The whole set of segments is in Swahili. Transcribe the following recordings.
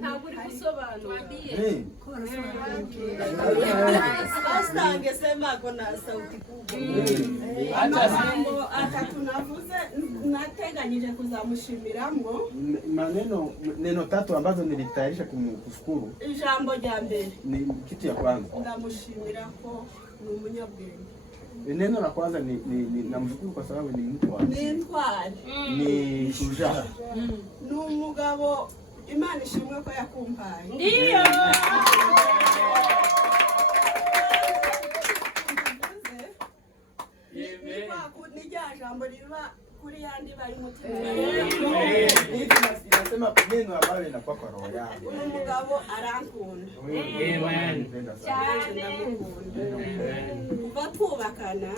ntabwo uri gusobanura. Sasa angesema kuna sauti kubwa. Mambo atatu navuze nateganyije kuzamushimiramo. Neno tatu ambazo nilitayarisha kushukuru. Ijambo rya mbere ni kitu ya kwanza. Ndamushimira ko ni umunyabwenge. Neno la kwanza ni namshukuru kwa sababu ni mtu wa intwari. Ni shujaa. Ni umugabo Imana ishimwe ko yakumpaye. Ndiyo. Nijya jambo riba kuri yandi bari mutima. Inasema neno ambalo inakuwa kwa roho yangu. Umugabo arankunda. Cyane. Batubakana.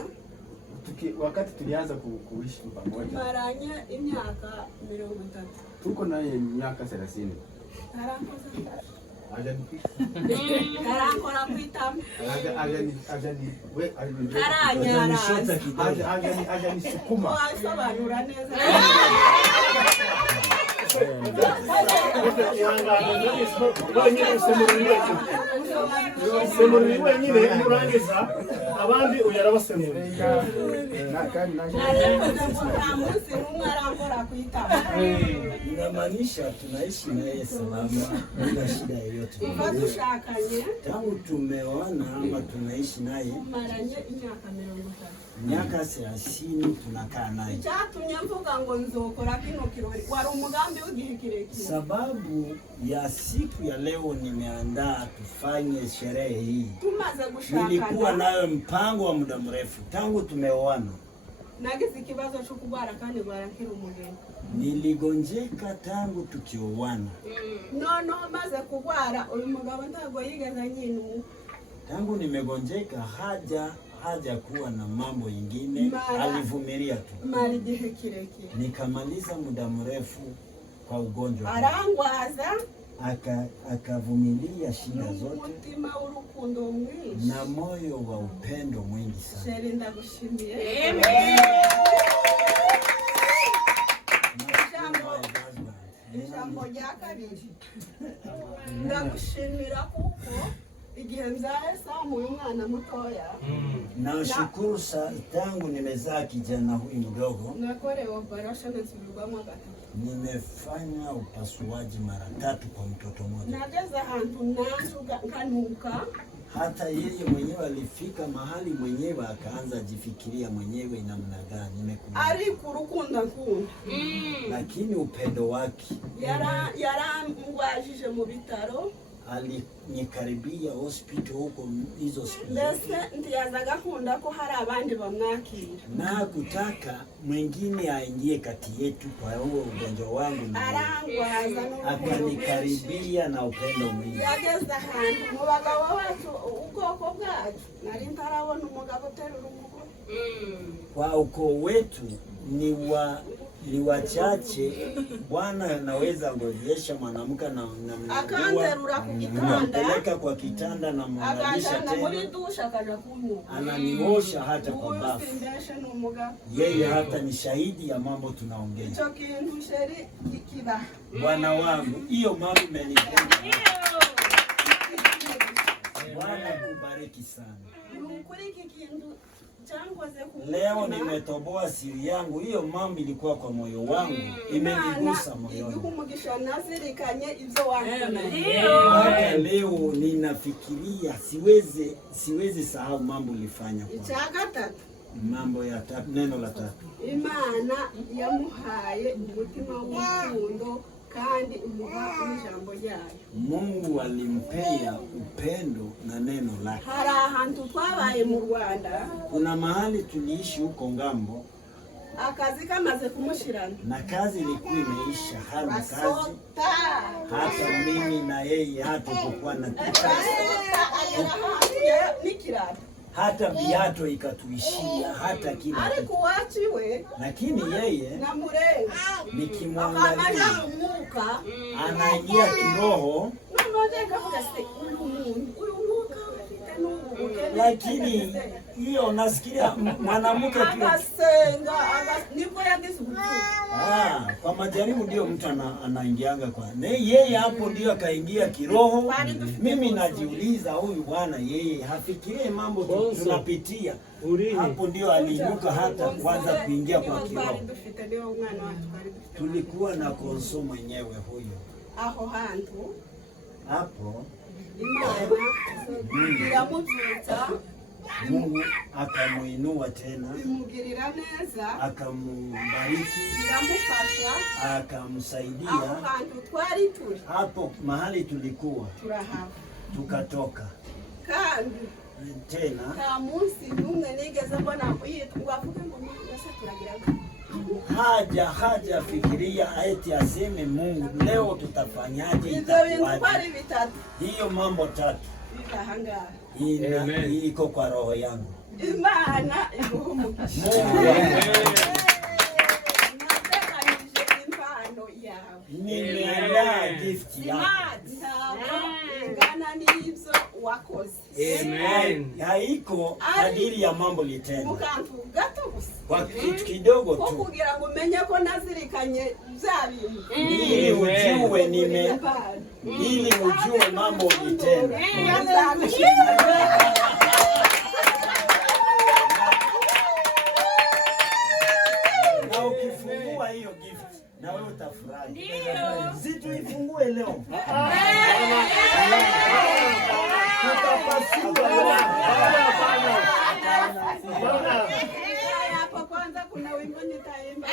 Wakati tulianza kuishi pamoja. Maranye imyaka 30. Tuko naye miaka 30. Karankora kwitama. Ajanisukuma. Wasobanura neza. Semuri wenyine murangiza abandi uyarabasemura. Inamaanisha tunaishi na yeye salama bila shida yoyote. Tangu tumeoana ama tunaishi naye miaka 30 tunakaa naye. Sababu ya siku ya leo nimeandaa tufanye sherehe hii. Nilikuwa nayo mpango wa muda mrefu tangu tumeoana. Niligonjeka tangu tukioana. Tangu nimegonjeka haja kuwa na mambo ingine, alivumilia tu. Nikamaliza muda mrefu kwa ugonjwa. Akavumilia shida zote na moyo wa upendo mwingi sana. Nashukuru tangu nimezaa kijana huyu mdogo. Nimefanya upasuaji mara 3 kwa mtoto mmoja. Hata yeye mwenyewe alifika mahali mwenyewe akaanza jifikiria mwenyewe namna gani lakini upendo wake yaramngwajije mu bitaro. Alinikaribia hospital huko hizo siku. Ndiyazaga nkunda ko hari abandi bamwakira. Na kutaka mwingine aingie kati yetu kwa huo ugonjwa wangu. Akanikaribia na upendo mwingi. Yageza hantu mu bagabo bacu ubwoko bwacu nari ntarabona umugabo terura umugore. Kwa ukoo wetu ni wachache. Bwana anaweza ngojesha mwanamke na akanzerura ku kitanda, peleka kwa kitanda na mwangalisha tena, ananiosha hata kwa bafu. Yeye hata ni shahidi ya mambo tunaongea. Bwana wangu, hiyo mambo imenipenda. Bwana kubariki sana. Leo nimetoboa siri yangu. Hiyo mambo ilikuwa kwa moyo wangu, imenigusa moyoni. Hata leo ninafikiria, siwezi sahau mambo ulifanya kwa. Mambo ya neno la 3. Imana yamuhaye umutima w'urukundo kandi umuha ijambo ryayo. Mungu alimpea upendo na neno lake. Hari ahantu twabaye mu Rwanda. Kuna mahali tuliishi huko ngambo. Akazi kamaze kumushirana. Na kazi ilikuwa imeisha, hana kazi. Hata mimi na yeye hatukuwa na kitu. Hata viato ikatuishia, hata kila kitu. Lakini yeye nikimwangalia anaingia kiroho, lakini hiyo nasikia mwanamke Kwa majaribu ndio mtu anaingianga kwa. Yeye hapo ndio akaingia kiroho. Mimi najiuliza huyu bwana yeye hafikirie mambo tunapitia. Hapo ndio aliinuka hata kwanza kuingia kwa kiroho. Tulikuwa na Konso mwenyewe huyo. Aho hantu. Hapo Mungu akamuinua tena, imugirira neza, akambariki, iramufasha, akamsaidia. Hantu twari turi hapo mahali tulikuwa turahava, tukatoka kandi tena ka munsi numwe nigeze mbona yitwa avuga ngo mwese turagiraga haja fikiria eti aseme Mungu leo tutafanyaje, itakuwaje vitatu hiyo mambo tatu itahangara iko kwa roho yangu. Imana imuhumugisha nimeandaa gift yako. Ngana nibyo wakoze. Amen. Haiko kadiri ya mambo litenda. Mukantu gato gusa. Kwa kitu kidogo tu. Kugira ngo umenye ko nazirikanye byabintu. Ili ujue mambo litenda. Na ukifungua hiyo gift na wewe utafurahi. Ndio. Situifungue leo. Hapa kwanza kuna wimbo nitaimba.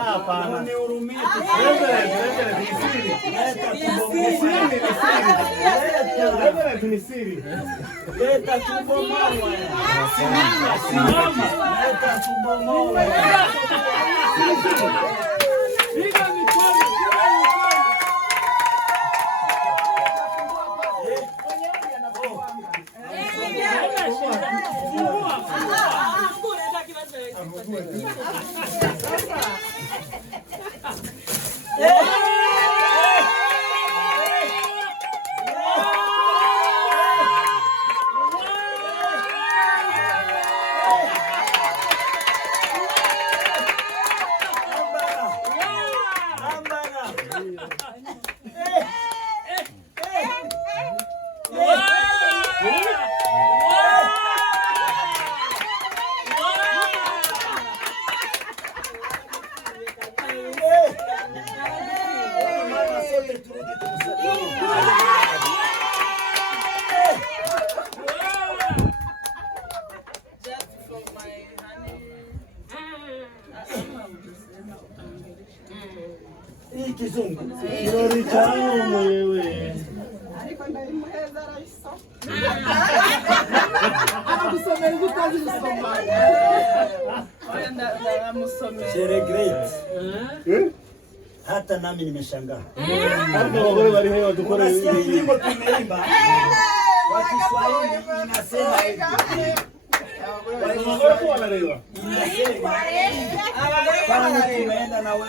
Hapana. Unihurumie. Ni siri. Leta tumbo mawe. Simama. Leta tumbo mawe. Piga mikono. Hii kizungu. Kirori changu wewe. Ariko ndayimuheza raiso. Anakusomea utazi kusoma. Shere great. Hata nami nimeshangaa. Hata wagore wali hewa tukore hivi. Nyimbo tumeimba. Kwa Kiswahili inasema hivi. Wanawake wanalewa. Kama tumeenda na wewe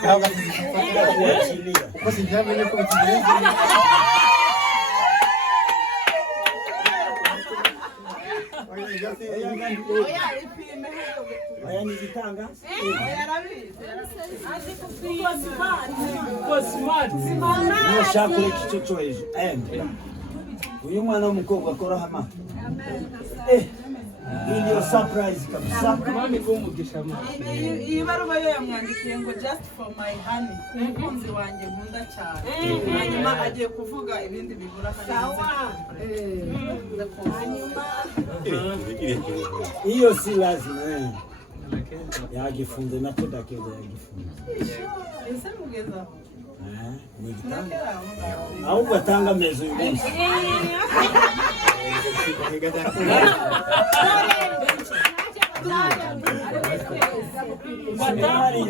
kuachilia. Basi jambo ile kwa Kiingereza. Haya ni vitanga. Niyo shakule kichocho hizo. Uyu mwana w'umukobwa akora hama. Hii ndio surprise kabisa. Iyi baruwa yo yamwandikiye ngo just for my honey, umukunzi wanjye nkunda cyane. Hanyuma agiye kuvuga ibindi bigura hiyo si lazima yagifunze na toda kile yagifunze. Au batanga mezo yumunsi. Batari